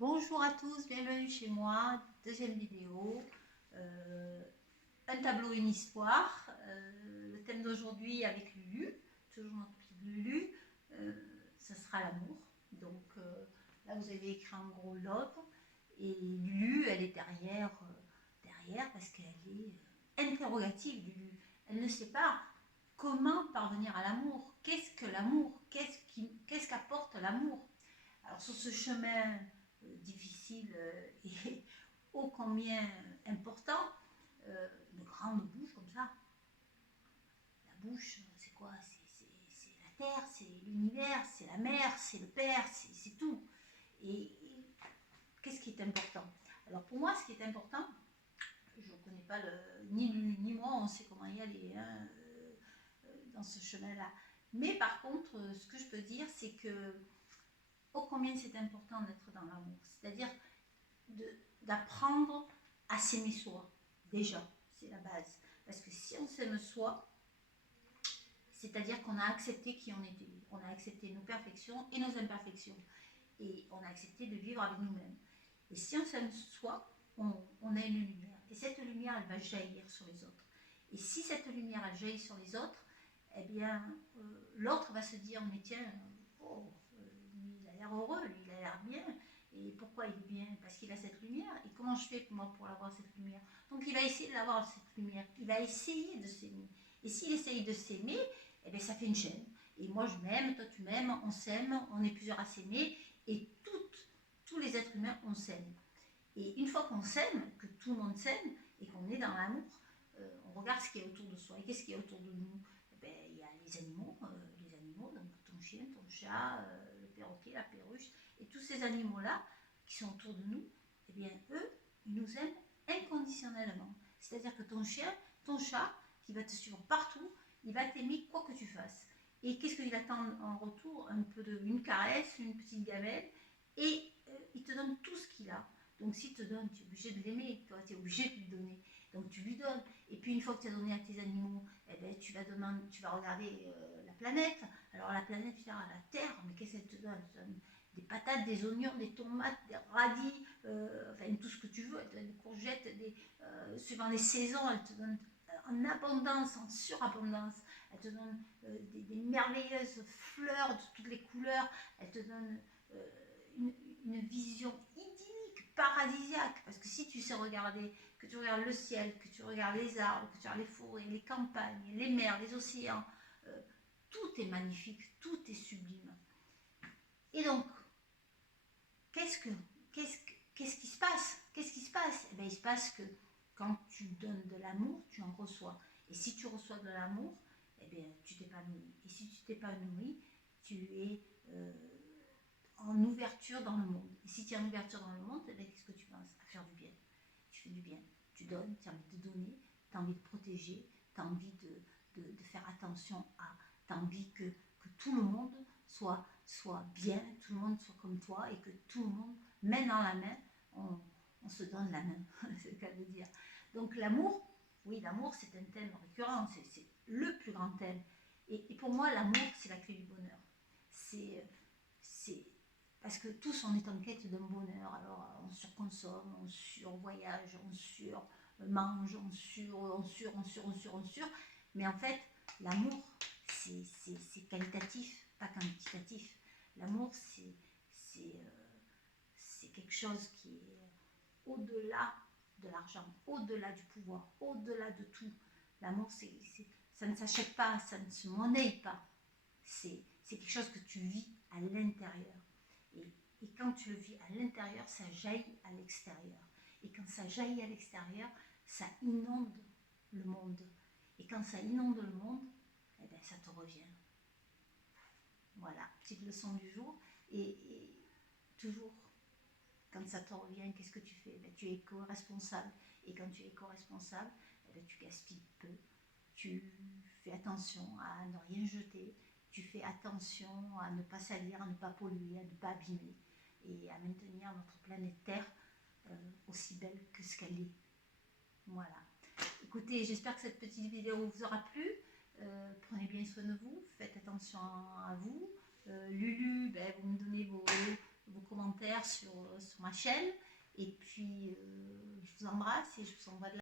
Bonjour à tous, bienvenue chez moi, deuxième vidéo, un tableau, une histoire, le thème d'aujourd'hui avec Lulu, toujours notre petite Lulu, ça sera l'amour, donc là vous avez écrit en gros love, et Lulu elle est derrière parce qu'elle est interrogative Lulu, elle ne sait pas comment parvenir à l'amour, qu'est-ce que l'amour, qu'est-ce qu'apporte l'amour. Alors sur ce chemin difficile et ô combien important, une grande bouche comme ça, la bouche c'est quoi? C'est la terre, c'est l'univers, c'est la mer, c'est le père, c'est tout. Et qu'est-ce qui est important? Alors pour moi ce qui est important, je ne connais pas ni lui ni moi, on sait comment y aller hein, dans ce chemin-là. Mais par contre, ce que je peux dire, c'est que ô combien c'est important d'être dans l'amour. C'est-à-dire d'apprendre à s'aimer soi, déjà, c'est la base. Parce que si on s'aime soi, c'est-à-dire qu'on a accepté qui on était. On a accepté nos perfections et nos imperfections. Et on a accepté de vivre avec nous-mêmes. Et si on s'aime soi, on a une lumière. Et cette lumière, elle va jaillir sur les autres. Et si cette lumière, elle jaillit sur les autres, eh bien, l'autre va se dire, mais tiens, oh, lui, il a l'air heureux, lui, il a l'air bien. Et pourquoi il est bien? Parce qu'il a cette lumière. Et comment je fais moi pour avoir cette lumière? Donc il va essayer d'avoir cette lumière. Il va essayer de s'aimer. Et s'il essaye de s'aimer, eh bien, ça fait une chaîne. Et moi je m'aime, toi tu m'aimes, on est plusieurs à s'aimer. Et tous les êtres humains, on s'aime. Et une fois qu'on s'aime, que tout le monde s'aime, et qu'on est dans l'amour, on regarde ce qui est autour de soi. Et qu'est-ce qui est autour de nous? Eh ben, il y a les animaux, donc ton chien, ton chat, le perroquet, la perruche, et tous ces animaux-là qui sont autour de nous, eh bien, eux, ils nous aiment inconditionnellement. C'est-à-dire que ton chien, ton chat, qui va te suivre partout, il va t'aimer quoi que tu fasses. Et qu'est-ce qu'il attend en retour? Une caresse, une petite gamelle, et il te donne tout ce qu'il a. Donc s'il te donne, tu es obligé de l'aimer, tu es obligé de lui donner. Donc tu lui donnes. Et puis une fois que tu as donné à tes animaux, eh ben, tu vas regarder la planète. Alors la planète, tu diras, la Terre, mais qu'est-ce qu'elle te donne? Elle te donne des patates, des oignons, des tomates, des radis, enfin tout ce que tu veux. Elle te donne des courgettes, suivant les saisons, elle te donne en abondance, en surabondance. Elle te donne des merveilleuses fleurs de toutes les couleurs. Elle te donne euh, une vision idyllique, paradisiaque. Parce que si tu sais regarder, que tu regardes le ciel, que tu regardes les arbres, que tu regardes les forêts, les campagnes, les mers, les océans, tout est magnifique, tout est sublime. Et donc, qu'est-ce que, qu'est-ce qui se passe? Qu'est-ce qui se passe? Eh bien, il se passe que quand tu donnes de l'amour, tu en reçois. Et si tu reçois de l'amour, eh bien, tu t'épanouis. Et si tu t'épanouis, tu es en ouverture dans le monde. Et si tu es en ouverture dans le monde, eh bien, qu'est-ce que tu penses? À faire du bien. Tu fais du bien. Tu donnes, tu as envie de donner, tu as envie de protéger, tu as envie de faire attention à. Tu as envie que tout le monde soit bien, tout le monde soit comme toi et que tout le monde, main dans la main, on se donne la main. C'est le cas de dire. Donc l'amour, oui, l'amour c'est un thème récurrent, c'est le plus grand thème. Et pour moi, l'amour, c'est la clé du bonheur. C'est parce que tous on est en quête d'un bonheur, alors on surconsomme, on survoyage, on surmange, on sur, mais en fait l'amour c'est qualitatif, pas quantitatif. L'amour c'est quelque chose qui est au-delà de l'argent, au-delà du pouvoir, au-delà de tout. L'amour ça ne s'achète pas, ça ne se monnaie pas, c'est quelque chose que tu vis à l'intérieur. Et quand tu le vis à l'intérieur, ça jaillit à l'extérieur. Et quand ça jaillit à l'extérieur, ça inonde le monde. Et quand ça inonde le monde, eh bien, ça te revient. Voilà, petite leçon du jour. Et toujours, quand ça te revient, qu'est-ce que tu fais? Ben, tu es éco-responsable. Et quand tu es éco-responsable, eh bien, tu gaspilles peu. Tu fais attention à ne rien jeter. Tu fais attention à ne pas salir, à ne pas polluer, à ne pas abîmer. Et à maintenir notre planète Terre aussi belle que ce qu'elle est. Voilà. Écoutez, j'espère que cette petite vidéo vous aura plu. Prenez bien soin de vous, faites attention à vous. Lulu, ben, vous me donnez vos commentaires sur ma chaîne. Et puis, je vous embrasse et je vous envoie de la